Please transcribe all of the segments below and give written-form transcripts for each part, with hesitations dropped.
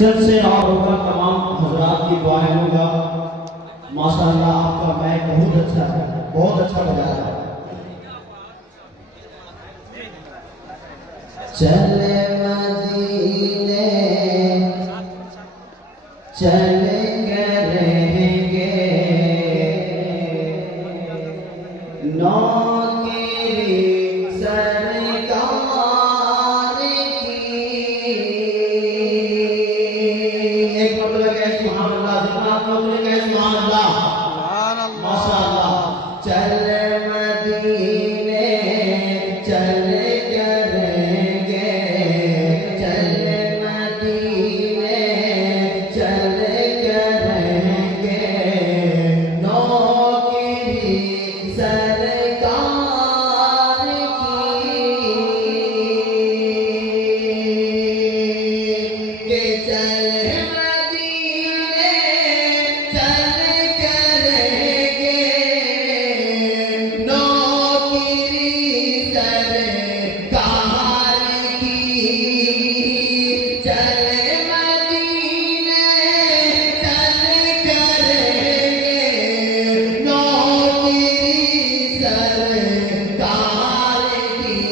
चंद से और होगा तमाम हजरात की दुआएं होगा। माशाअल्लाह आपका माइक बहुत अच्छा है, बहुत अच्छा बजा रहा है। चले मदीने चले करेंगे नौकरी सरकार की। एक मतलब है सुभान अल्लाह, जितना आप लोग ने कहा सुभान अल्लाह, माशाअल्लाह। चले मदीने चले करेंगे, चले मदीने चले करेंगे नौकरी सरकार की। के चले मदीने चले करेंगे नौकरी सरकार की। चले मदीने चले करेंगे नौकरी सरकार की।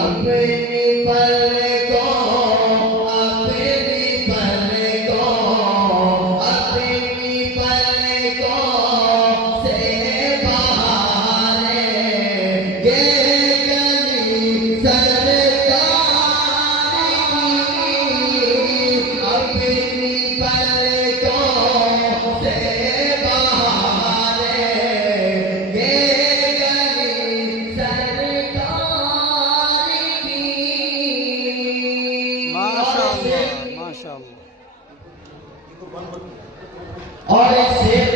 अपनी पलकों अपनी पलकों से बहारेंगे गली सरकार की। अपनी पलकों से बहारेंगे गली सरकार की। माशाअल्लाह माशाअल्लाह। और एक शेर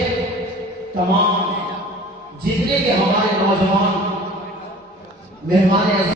तमाम जितने के हमारे नौजवान मेहमान